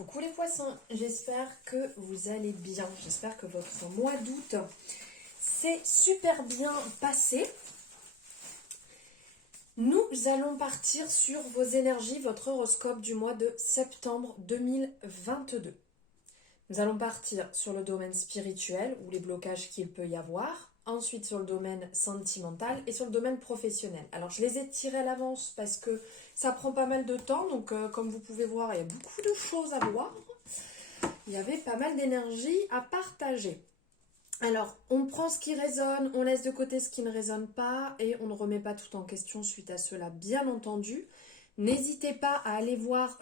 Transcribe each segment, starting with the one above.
Coucou les poissons, j'espère que vous allez bien, j'espère que votre mois d'août s'est super bien passé. Nous allons partir sur vos énergies, votre horoscope du mois de septembre 2022. Nous allons partir sur le domaine spirituel ou les blocages qu'il peut y avoir, ensuite sur le domaine sentimental et sur le domaine professionnel. Alors je les ai tirés à l'avance parce que ça prend pas mal de temps, donc comme vous pouvez voir, il y a beaucoup de choses à voir. Il y avait pas mal d'énergie à partager. Alors, on prend ce qui résonne, on laisse de côté ce qui ne résonne pas et on ne remet pas tout en question suite à cela, bien entendu. N'hésitez pas à aller voir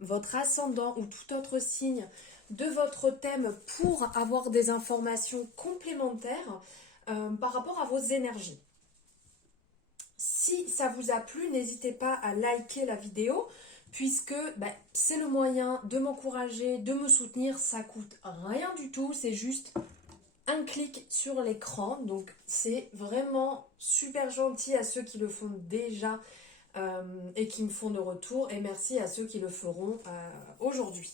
votre ascendant ou tout autre signe de votre thème pour avoir des informations complémentaires par rapport à vos énergies. Si ça vous a plu, n'hésitez pas à liker la vidéo puisque c'est le moyen de m'encourager, de me soutenir. Ça coûte rien du tout, c'est juste un clic sur l'écran. Donc c'est vraiment super gentil à ceux qui le font déjà et qui me font de retour. Et merci à ceux qui le feront aujourd'hui.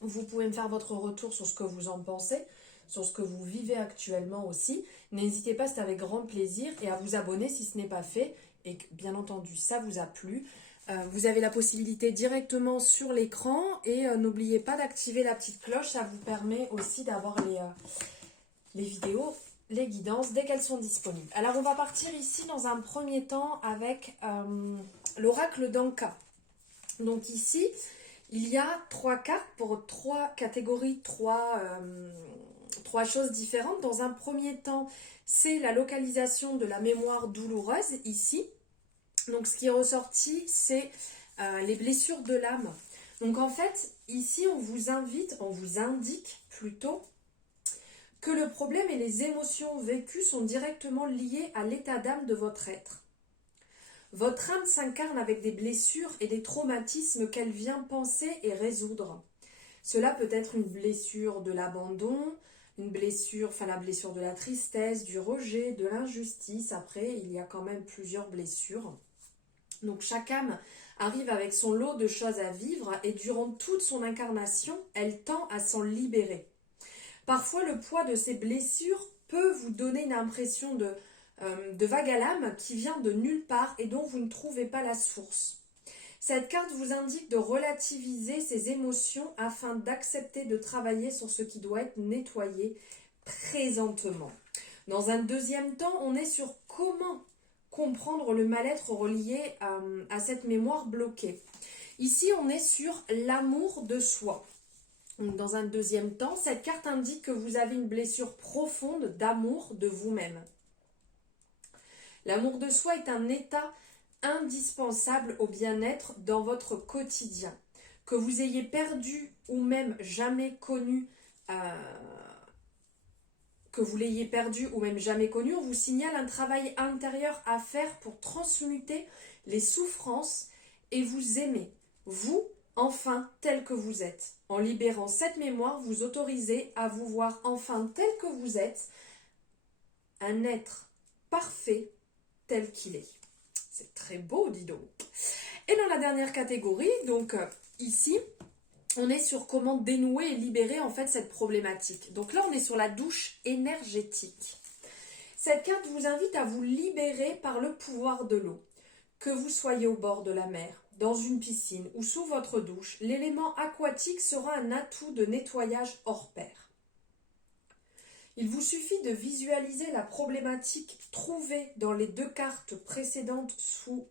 Vous pouvez me faire votre retour sur ce que vous en pensez, sur ce que vous vivez actuellement aussi. N'hésitez pas, c'est avec grand plaisir, et à vous abonner si ce n'est pas fait et que bien entendu ça vous a plu. Vous avez la possibilité directement sur l'écran et n'oubliez pas d'activer la petite cloche, ça vous permet aussi d'avoir les vidéos, les guidances dès qu'elles sont disponibles. Alors on va partir ici dans un premier temps avec l'oracle d'Anka. Donc ici, il y a 3 cartes pour 3 catégories, 3 choses différentes. Dans un premier temps, c'est la localisation de la mémoire douloureuse ici. Donc ce qui est ressorti, c'est les blessures de l'âme. Donc en fait, ici on vous indique plutôt que le problème et les émotions vécues sont directement liés à l'état d'âme de votre être. Votre âme s'incarne avec des blessures et des traumatismes qu'elle vient penser et résoudre. Cela peut être une blessure de l'abandon, la blessure de la tristesse, du rejet, de l'injustice. Après, il y a quand même plusieurs blessures. Donc chaque âme arrive avec son lot de choses à vivre et durant toute son incarnation, elle tend à s'en libérer. Parfois, le poids de ces blessures peut vous donner une impression de vague à l'âme qui vient de nulle part et dont vous ne trouvez pas la source. Cette carte vous indique de relativiser ces émotions afin d'accepter de travailler sur ce qui doit être nettoyé présentement. Dans un deuxième temps, on est sur comment comprendre le mal-être relié à cette mémoire bloquée. Ici, on est sur l'amour de soi. Donc, dans un deuxième temps, cette carte indique que vous avez une blessure profonde d'amour de vous-même. L'amour de soi est un état indispensable au bien-être dans votre quotidien. Que vous ayez perdu ou même jamais connu, on vous signale un travail intérieur à faire pour transmuter les souffrances et vous aimer, vous, enfin, tel que vous êtes. En libérant cette mémoire, vous autorisez à vous voir enfin tel que vous êtes, un être parfait tel qu'il est. C'est très beau, dis donc. Et dans la dernière catégorie, donc ici, on est sur comment dénouer et libérer en fait cette problématique. Donc là, on est sur la douche énergétique. Cette carte vous invite à vous libérer par le pouvoir de l'eau. Que vous soyez au bord de la mer, dans une piscine ou sous votre douche, l'élément aquatique sera un atout de nettoyage hors pair. Il vous suffit de visualiser la problématique trouvée dans les 2 cartes précédentes sous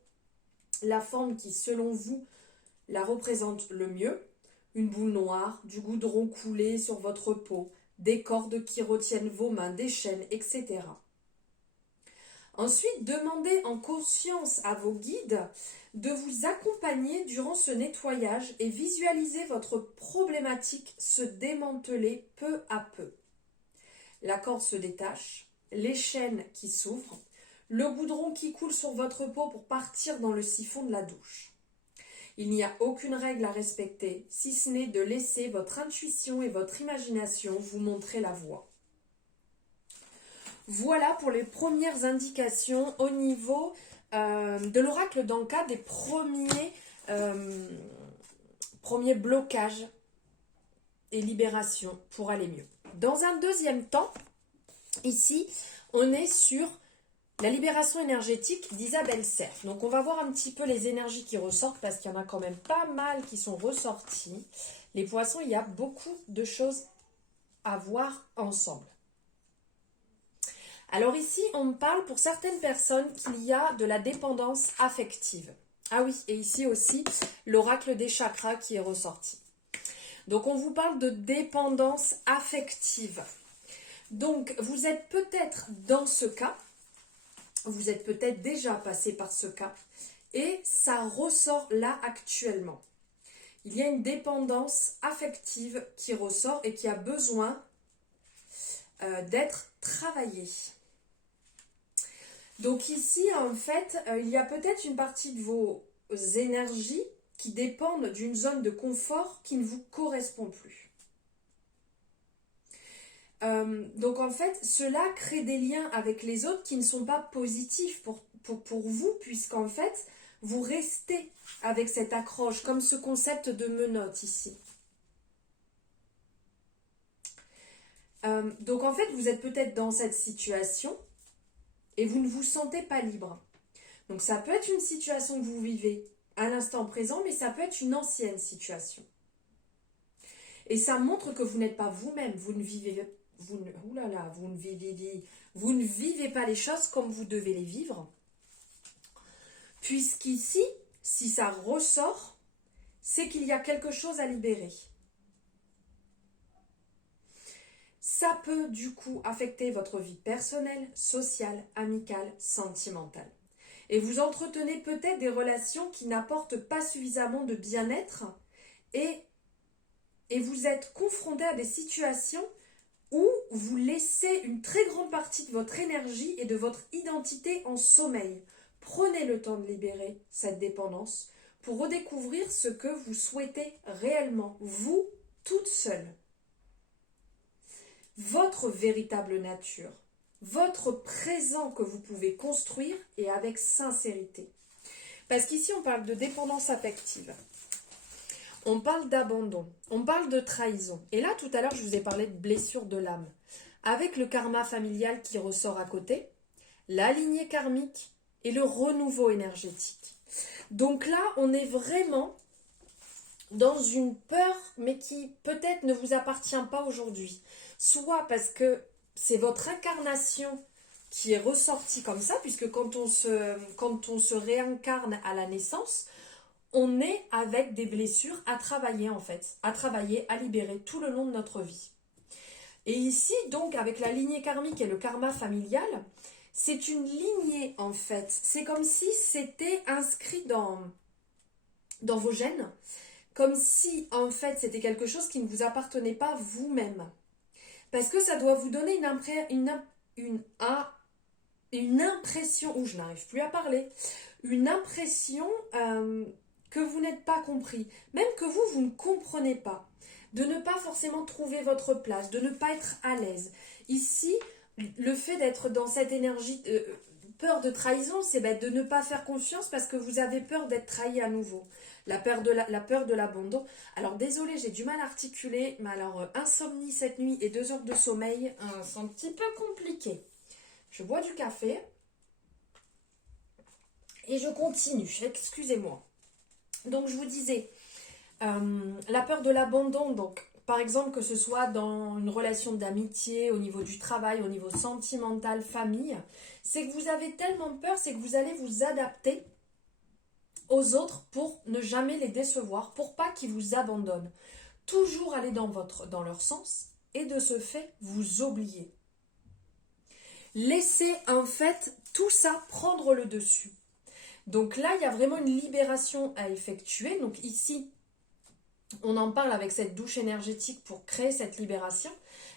la forme qui, selon vous, la représente le mieux. Une boule noire, du goudron coulé sur votre peau, des cordes qui retiennent vos mains, des chaînes, etc. Ensuite, demandez en conscience à vos guides de vous accompagner durant ce nettoyage et visualisez votre problématique se démanteler peu à peu. La corde se détache, les chaînes qui s'ouvrent, le goudron qui coule sur votre peau pour partir dans le siphon de la douche. Il n'y a aucune règle à respecter, si ce n'est de laisser votre intuition et votre imagination vous montrer la voie. Voilà pour les premières indications au niveau de l'oracle d'Anka, des premiers blocages et libération pour aller mieux. Dans un deuxième temps, ici, on est sur la libération énergétique d'Isabelle Cerf. Donc on va voir un petit peu les énergies qui ressortent parce qu'il y en a quand même pas mal qui sont ressorties. Les poissons, il y a beaucoup de choses à voir ensemble. Alors ici, on me parle pour certaines personnes qu'il y a de la dépendance affective. Ah oui, et ici aussi, l'oracle des chakras qui est ressorti. Donc on vous parle de dépendance affective. Donc vous êtes peut-être dans ce cas, vous êtes peut-être déjà passé par ce cas, et ça ressort là actuellement. Il y a une dépendance affective qui ressort et qui a besoin d'être travaillée. Donc ici, en fait, il y a peut-être une partie de vos énergies qui dépendent d'une zone de confort qui ne vous correspond plus. Donc en fait, cela crée des liens avec les autres qui ne sont pas positifs pour vous, puisqu'en fait, vous restez avec cette accroche, comme ce concept de menotte ici. Donc en fait, vous êtes peut-être dans cette situation et vous ne vous sentez pas libre. Donc ça peut être une situation que vous vivez à l'instant présent, mais ça peut être une ancienne situation. Et ça montre que vous n'êtes pas vous-même, vous ne vivez pas les choses comme vous devez les vivre. Puisqu'ici, si ça ressort, c'est qu'il y a quelque chose à libérer. Ça peut du coup affecter votre vie personnelle, sociale, amicale, sentimentale. Et vous entretenez peut-être des relations qui n'apportent pas suffisamment de bien-être et vous êtes confronté à des situations où vous laissez une très grande partie de votre énergie et de votre identité en sommeil. Prenez le temps de libérer cette dépendance pour redécouvrir ce que vous souhaitez réellement, vous, toute seule. Votre véritable nature, votre présent que vous pouvez construire et avec sincérité. Parce qu'ici, on parle de dépendance affective. On parle d'abandon, on parle de trahison. Et là, tout à l'heure, je vous ai parlé de blessure de l'âme. Avec le karma familial qui ressort à côté, la lignée karmique et le renouveau énergétique. Donc là, on est vraiment dans une peur, mais qui peut-être ne vous appartient pas aujourd'hui. Soit parce que c'est votre incarnation qui est ressortie comme ça, puisque quand on se réincarne à la naissance, on est avec des blessures à travailler en fait, à travailler, à libérer tout le long de notre vie. Et ici, donc, avec la lignée karmique et le karma familial, c'est une lignée en fait. C'est comme si c'était inscrit dans vos gènes, comme si en fait c'était quelque chose qui ne vous appartenait pas vous-même. Parce que ça doit vous donner une impression, où je n'arrive plus à parler, une impression que vous n'êtes pas compris, même que vous ne comprenez pas, de ne pas forcément trouver votre place, de ne pas être à l'aise. Ici, le fait d'être dans cette énergie peur de trahison, c'est de ne pas faire confiance parce que vous avez peur d'être trahi à nouveau. La peur de l'abandon. Alors désolé, j'ai du mal à articuler, mais alors insomnie cette nuit et 2 heures de sommeil, c'est un petit peu compliqué. Je bois du café et je continue, excusez-moi. Donc je vous disais, la peur de l'abandon, donc par exemple que ce soit dans une relation d'amitié, au niveau du travail, au niveau sentimental, famille, c'est que vous avez tellement peur, c'est que vous allez vous adapter aux autres pour ne jamais les décevoir, pour pas qu'ils vous abandonnent. Toujours aller dans leur sens et de ce fait vous oublier. Laissez en fait tout ça prendre le dessus. Donc là, il y a vraiment une libération à effectuer. Donc ici, on en parle avec cette douche énergétique pour créer cette libération.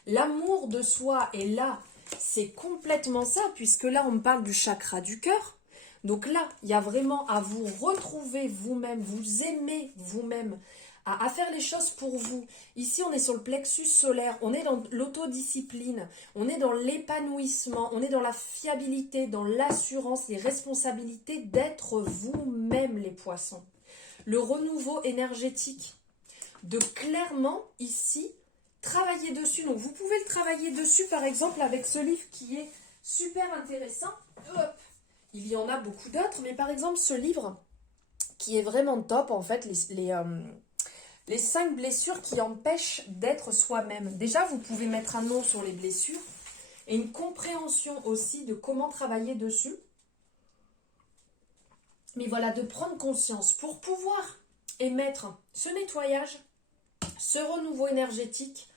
L'amour de soi est là, c'est complètement ça, puisque là, on parle du chakra du cœur. Donc là, il y a vraiment à vous retrouver vous-même, vous aimer vous-même, à faire les choses pour vous. Ici, on est sur le plexus solaire, on est dans l'autodiscipline, on est dans l'épanouissement, on est dans la fiabilité, dans l'assurance, les responsabilités d'être vous-même, les poissons. Le renouveau énergétique, de clairement, ici, travailler dessus. Donc vous pouvez le travailler dessus par exemple avec ce livre qui est super intéressant. Hop. Il y en a beaucoup d'autres, mais par exemple ce livre qui est vraiment top en fait, les 5 blessures qui empêchent d'être soi-même. Déjà vous pouvez mettre un nom sur les blessures et une compréhension aussi de comment travailler dessus. Mais voilà, de prendre conscience pour pouvoir émettre ce nettoyage, ce renouveau énergétique,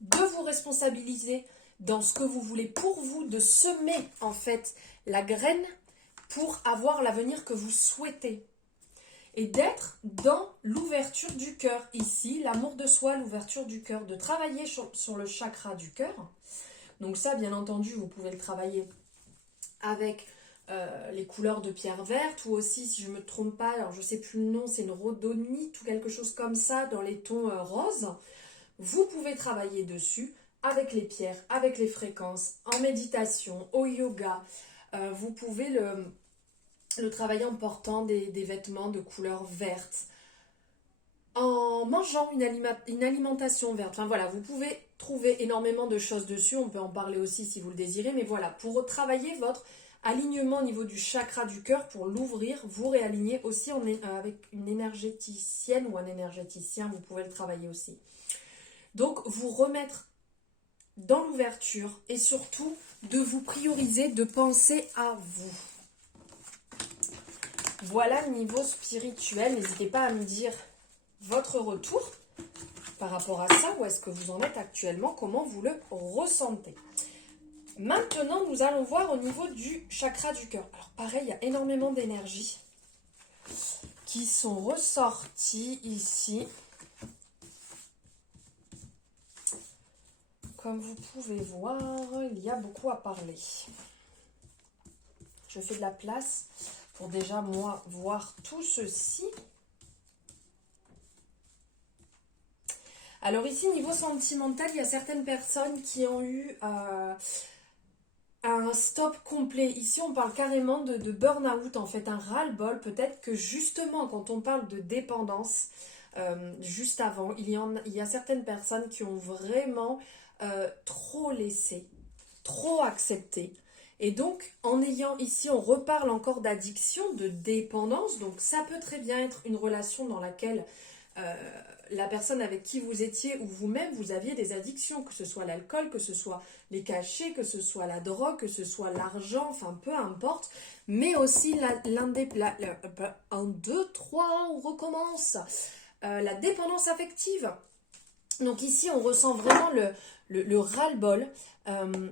de vous responsabiliser dans ce que vous voulez pour vous, de semer en fait la graine pour avoir l'avenir que vous souhaitez. Et d'être dans l'ouverture du cœur. Ici, l'amour de soi, l'ouverture du cœur, de travailler sur le chakra du cœur. Donc ça, bien entendu, vous pouvez le travailler avec les couleurs de pierre verte, ou aussi, si je ne me trompe pas, alors je ne sais plus le nom, c'est une rhodonite ou quelque chose comme ça, dans les tons roses. Vous pouvez travailler dessus avec les pierres, avec les fréquences, en méditation, au yoga. Vous pouvez le travailler en portant des vêtements de couleur verte, en mangeant une alimentation verte. Enfin voilà, vous pouvez trouver énormément de choses dessus. On peut en parler aussi si vous le désirez. Mais voilà, pour travailler votre alignement au niveau du chakra du cœur, pour l'ouvrir, vous réaligner aussi avec une énergéticienne ou un énergéticien. Vous pouvez le travailler aussi. Donc, vous remettre dans l'ouverture et surtout de vous prioriser, de penser à vous. Voilà, niveau spirituel, n'hésitez pas à me dire votre retour par rapport à ça, où est-ce que vous en êtes actuellement, comment vous le ressentez. Maintenant, nous allons voir au niveau du chakra du cœur. Alors pareil, il y a énormément d'énergies qui sont ressorties ici. Comme vous pouvez voir, il y a beaucoup à parler. Je fais de la place pour déjà, moi, voir tout ceci. Alors ici, niveau sentimental, il y a certaines personnes qui ont eu un stop complet. Ici, on parle carrément de burn-out, en fait, un ras-le-bol. Peut-être que justement, quand on parle de dépendance, juste avant, il y a certaines personnes qui ont vraiment trop laissé, trop accepté. Et donc, en ayant ici, on reparle encore d'addiction, de dépendance. Donc, ça peut très bien être une relation dans laquelle la personne avec qui vous étiez ou vous-même, vous aviez des addictions, que ce soit l'alcool, que ce soit les cachets, que ce soit la drogue, que ce soit l'argent, enfin peu importe. Mais aussi un, deux, trois, on recommence. La dépendance affective. Donc ici, on ressent vraiment le ras-le-bol.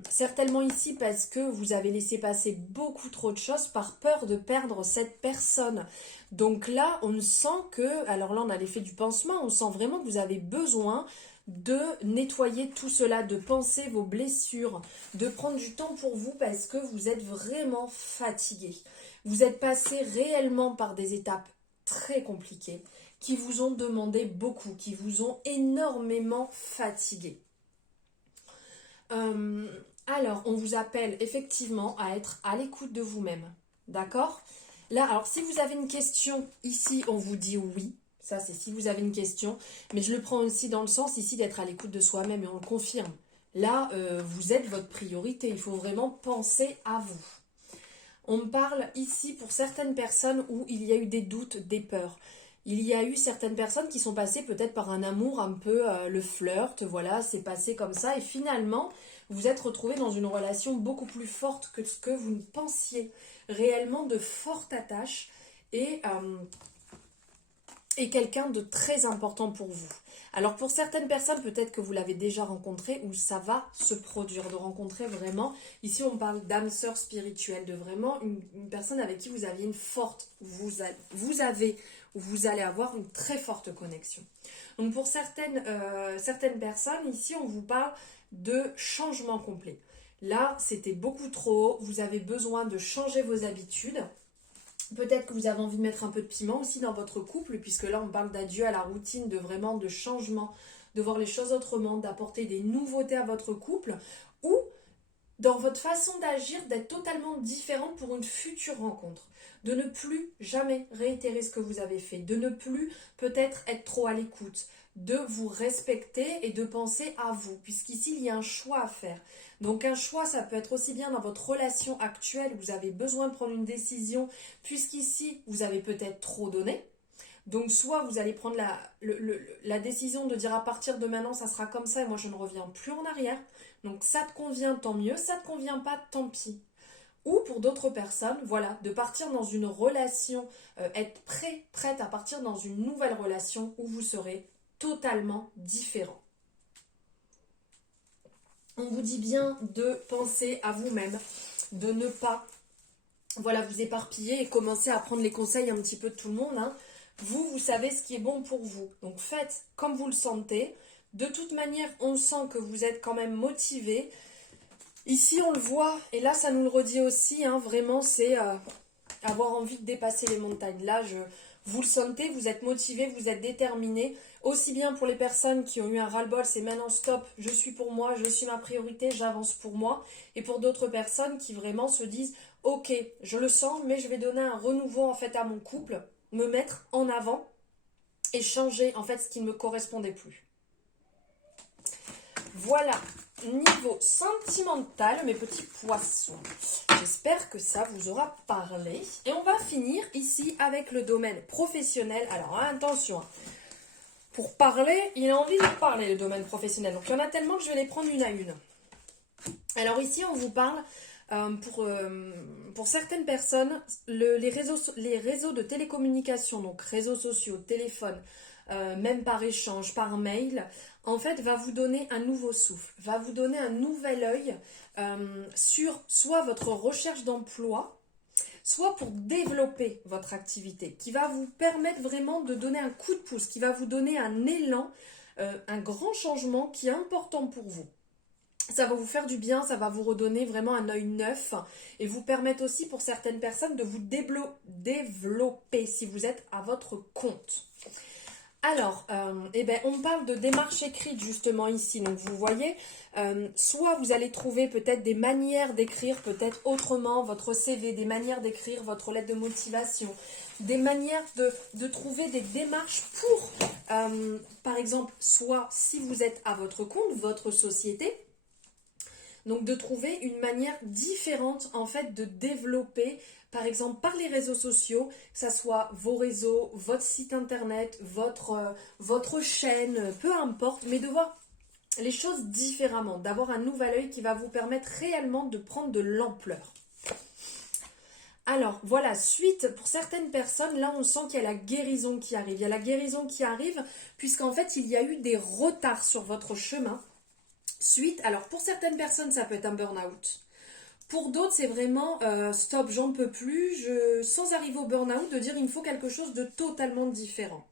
Certainement ici parce que vous avez laissé passer beaucoup trop de choses par peur de perdre cette personne. Donc là, on sent que, alors là on a l'effet du pansement, on sent vraiment que vous avez besoin de nettoyer tout cela, de penser vos blessures, de prendre du temps pour vous parce que vous êtes vraiment fatigué. Vous êtes passé réellement par des étapes très compliquées qui vous ont demandé beaucoup, qui vous ont énormément fatigué. Alors, on vous appelle effectivement à être à l'écoute de vous-même. D'accord ? Là, alors si vous avez une question, ici, on vous dit oui. Ça, c'est si vous avez une question. Mais je le prends aussi dans le sens ici d'être à l'écoute de soi-même et on le confirme. Là, vous êtes votre priorité. Il faut vraiment penser à vous. On me parle ici pour certaines personnes où il y a eu des doutes, des peurs. Il y a eu certaines personnes qui sont passées peut-être par un amour un peu le flirt, voilà, c'est passé comme ça. Et finalement, vous êtes retrouvés dans une relation beaucoup plus forte que ce que vous ne pensiez. Réellement de fortes attaches et quelqu'un de très important pour vous. Alors pour certaines personnes, peut-être que vous l'avez déjà rencontré ou ça va se produire, de rencontrer vraiment. Ici, on parle d'âme sœur spirituelle, de vraiment une personne avec qui vous aviez une forte, vous allez avoir une très forte connexion. Donc pour certaines personnes, ici, on vous parle de changement complet. Là, c'était beaucoup trop haut, vous avez besoin de changer vos habitudes. Peut-être que vous avez envie de mettre un peu de piment aussi dans votre couple, puisque là, on parle d'adieu à la routine, de changement, de voir les choses autrement, d'apporter des nouveautés à votre couple, ou dans votre façon d'agir, d'être totalement différente pour une future rencontre. De ne plus jamais réitérer ce que vous avez fait, de ne plus peut-être être trop à l'écoute, de vous respecter et de penser à vous, puisqu'ici, il y a un choix à faire. Donc un choix, ça peut être aussi bien dans votre relation actuelle, vous avez besoin de prendre une décision, puisqu'ici, vous avez peut-être trop donné. Donc soit vous allez prendre la décision de dire à partir de maintenant, ça sera comme ça et moi je ne reviens plus en arrière. Donc ça te convient, tant mieux, ça te convient pas, tant pis. Ou pour d'autres personnes, voilà, de partir dans une relation, être prête à partir dans une nouvelle relation où vous serez totalement différent. On vous dit bien de penser à vous-même, de ne pas, voilà, vous éparpiller et commencer à prendre les conseils un petit peu de tout le monde. Hein. Vous savez ce qui est bon pour vous. Donc faites comme vous le sentez. De toute manière, on sent que vous êtes quand même motivé. Ici, on le voit, et là, ça nous le redit aussi, hein, vraiment, c'est avoir envie de dépasser les montagnes. Là, vous le sentez, vous êtes motivé, vous êtes déterminé. Aussi bien pour les personnes qui ont eu un ras-le-bol, c'est maintenant stop, je suis pour moi, je suis ma priorité, j'avance pour moi. Et pour d'autres personnes qui vraiment se disent, ok, je le sens, mais je vais donner un renouveau en fait à mon couple, me mettre en avant et changer en fait ce qui ne me correspondait plus. Voilà, niveau sentimental, mes petits poissons. J'espère que ça vous aura parlé. Et on va finir ici avec le domaine professionnel. Alors attention, pour parler, il a envie de parler le domaine professionnel. Donc il y en a tellement que je vais les prendre une à une. Alors ici, on vous parle, pour certaines personnes, les réseaux de télécommunication, donc réseaux sociaux, téléphone, même par échange, par mail, en fait, va vous donner un nouveau souffle, va vous donner un nouvel œil sur soit votre recherche d'emploi, soit pour développer votre activité, qui va vous permettre vraiment de donner un coup de pouce, qui va vous donner un élan, un grand changement qui est important pour vous. Ça va vous faire du bien, ça va vous redonner vraiment un œil neuf et vous permettre aussi pour certaines personnes de vous développer si vous êtes à votre compte. Alors, on parle de démarche écrite justement ici. Donc vous voyez, soit vous allez trouver peut-être des manières d'écrire peut-être autrement votre CV, des manières d'écrire votre lettre de motivation, des manières de trouver des démarches pour, par exemple, soit si vous êtes à votre compte, votre société, donc de trouver une manière différente en fait de développer, par exemple par les réseaux sociaux, que ce soit vos réseaux, votre site internet, votre chaîne, peu importe, mais de voir les choses différemment, d'avoir un nouvel œil qui va vous permettre réellement de prendre de l'ampleur. Alors voilà, suite, pour certaines personnes, là on sent qu'il y a la guérison qui arrive. Il y a la guérison qui arrive puisqu'en fait il y a eu des retards sur votre chemin. Suite, alors pour certaines personnes, ça peut être un burn-out. Pour d'autres, c'est vraiment stop, j'en peux plus, sans arriver au burn-out, de dire il me faut quelque chose de totalement différent.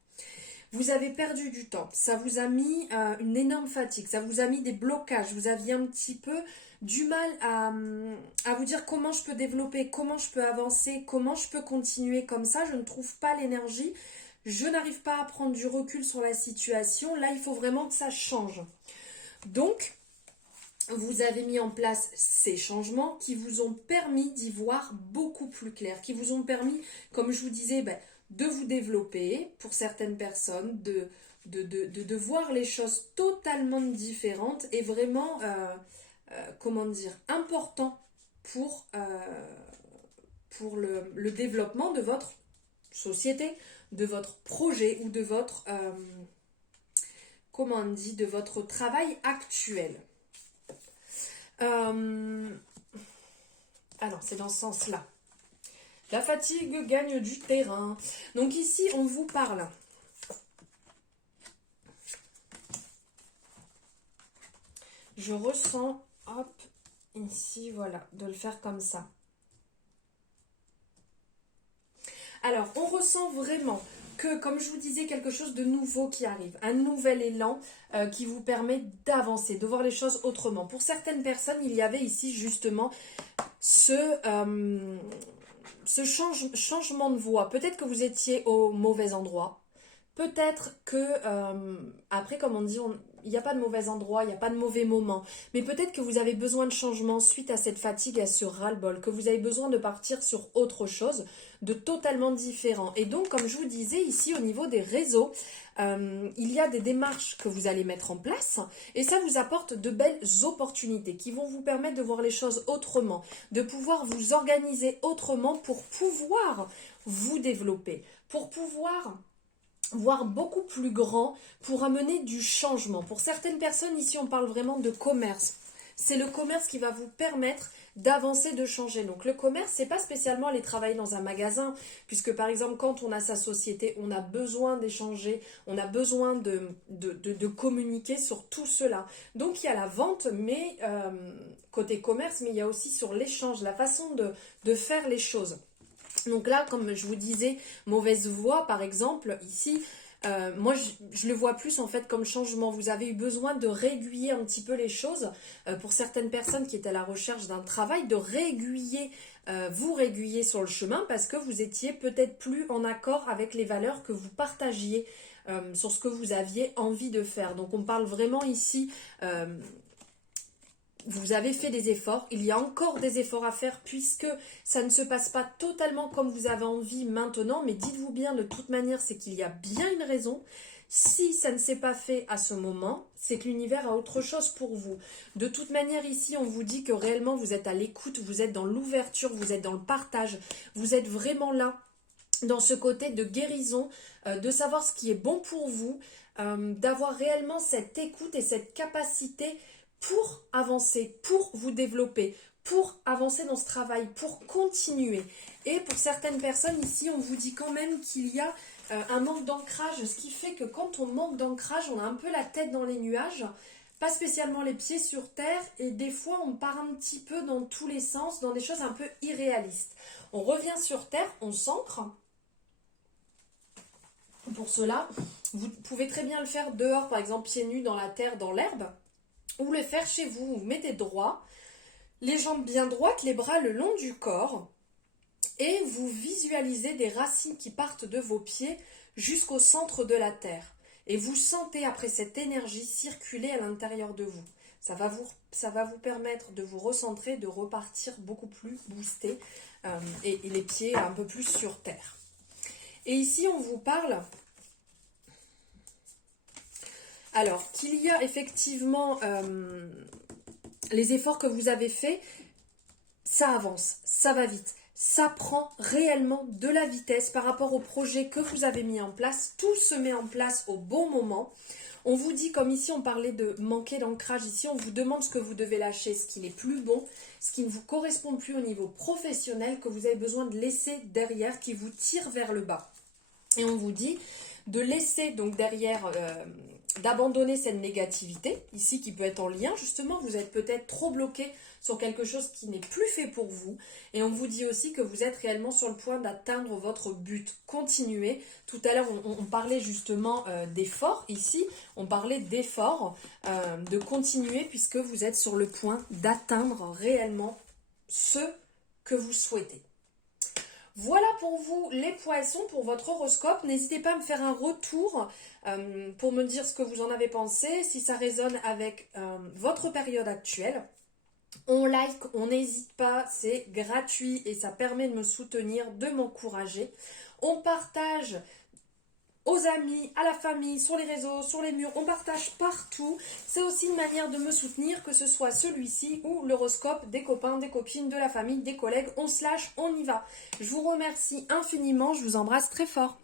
Vous avez perdu du temps, ça vous a mis une énorme fatigue, ça vous a mis des blocages, vous aviez un petit peu du mal à vous dire comment je peux développer, comment je peux avancer, comment je peux continuer comme ça, je ne trouve pas l'énergie, je n'arrive pas à prendre du recul sur la situation, là il faut vraiment que ça change. Donc, vous avez mis en place ces changements qui vous ont permis d'y voir beaucoup plus clair, qui vous ont permis, comme je vous disais, de vous développer pour certaines personnes, de voir les choses totalement différentes et vraiment, important pour le développement de votre société, de votre projet ou de votre, de votre travail actuel. Alors, c'est dans ce sens-là. La fatigue gagne du terrain. Donc ici, on vous parle. Je ressens, hop, ici, voilà, de le faire comme ça. Alors, on ressent vraiment que, comme je vous disais, quelque chose de nouveau qui arrive, un nouvel élan qui vous permet d'avancer, de voir les choses autrement. Pour certaines personnes, il y avait ici justement ce changement de voie. Peut-être que vous étiez au mauvais endroit, Peut-être que, après, comme on dit, il n'y a pas de mauvais endroit, il n'y a pas de mauvais moment, mais peut-être que vous avez besoin de changement suite à cette fatigue et à ce ras-le-bol, que vous avez besoin de partir sur autre chose, de totalement différent. Et donc, comme je vous disais, ici, au niveau des réseaux, il y a des démarches que vous allez mettre en place, et ça vous apporte de belles opportunités qui vont vous permettre de voir les choses autrement, de pouvoir vous organiser autrement pour pouvoir vous développer, pour pouvoir voire beaucoup plus grand pour amener du changement. Pour certaines personnes, ici on parle vraiment de commerce. C'est le commerce qui va vous permettre d'avancer, de changer. Donc le commerce, c'est pas spécialement aller travailler dans un magasin, puisque par exemple quand on a sa société, on a besoin d'échanger, on a besoin de communiquer sur tout cela. Donc il y a la vente, mais côté commerce, mais il y a aussi sur l'échange, la façon de faire les choses. Donc là, comme je vous disais, mauvaise voix par exemple, ici, moi je le vois plus en fait comme changement. Vous avez eu besoin de réaiguiller un petit peu les choses pour certaines personnes qui étaient à la recherche d'un travail, de réaiguiller, vous réaiguiller sur le chemin parce que vous étiez peut-être plus en accord avec les valeurs que vous partagiez sur ce que vous aviez envie de faire. Donc on parle vraiment ici... vous avez fait des efforts, il y a encore des efforts à faire puisque ça ne se passe pas totalement comme vous avez envie maintenant, mais dites-vous bien de toute manière, c'est qu'il y a bien une raison. Si ça ne s'est pas fait à ce moment, c'est que l'univers a autre chose pour vous. De toute manière, ici, on vous dit que réellement, vous êtes à l'écoute, vous êtes dans l'ouverture, vous êtes dans le partage, vous êtes vraiment là, dans ce côté de guérison, de savoir ce qui est bon pour vous, d'avoir réellement cette écoute et cette capacité pour avancer, pour vous développer, pour avancer dans ce travail, pour continuer. Et pour certaines personnes ici, on vous dit quand même qu'il y a un manque d'ancrage, ce qui fait que quand on manque d'ancrage, on a un peu la tête dans les nuages, pas spécialement les pieds sur terre, et des fois on part un petit peu dans tous les sens, dans des choses un peu irréalistes. On revient sur terre, on s'ancre. Pour cela, vous pouvez très bien le faire dehors, par exemple pieds nus dans la terre, dans l'herbe, ou le faire chez vous. Vous mettez droit, les jambes bien droites, les bras le long du corps, et vous visualisez des racines qui partent de vos pieds jusqu'au centre de la terre. Et vous sentez après cette énergie circuler à l'intérieur de vous. Ça va vous permettre de vous recentrer, de repartir beaucoup plus boosté et les pieds un peu plus sur terre. Et ici, on vous parle... Alors, qu'il y a effectivement les efforts que vous avez faits, ça avance, ça va vite. Ça prend réellement de la vitesse par rapport au projet que vous avez mis en place. Tout se met en place au bon moment. On vous dit, comme ici on parlait de manquer d'ancrage, ici on vous demande ce que vous devez lâcher, ce qui n'est plus bon, ce qui ne vous correspond plus au niveau professionnel, que vous avez besoin de laisser derrière, qui vous tire vers le bas. Et on vous dit de laisser donc derrière, d'abandonner cette négativité, ici qui peut être en lien, justement, vous êtes peut-être trop bloqué sur quelque chose qui n'est plus fait pour vous. Et on vous dit aussi que vous êtes réellement sur le point d'atteindre votre but. Continuez. Tout à l'heure, on parlait justement d'efforts. Ici, on parlait d'efforts, de continuer puisque vous êtes sur le point d'atteindre réellement ce que vous souhaitez. Voilà pour vous les poissons, pour votre horoscope. N'hésitez pas à me faire un retour pour me dire ce que vous en avez pensé, si ça résonne avec votre période actuelle. On like, on n'hésite pas, c'est gratuit et ça permet de me soutenir, de m'encourager. On partage aux amis, à la famille, sur les réseaux, sur les murs, on partage partout. C'est aussi une manière de me soutenir, que ce soit celui-ci ou l'horoscope des copains, des copines, de la famille, des collègues. On se lâche, on y va. Je vous remercie infiniment, je vous embrasse très fort.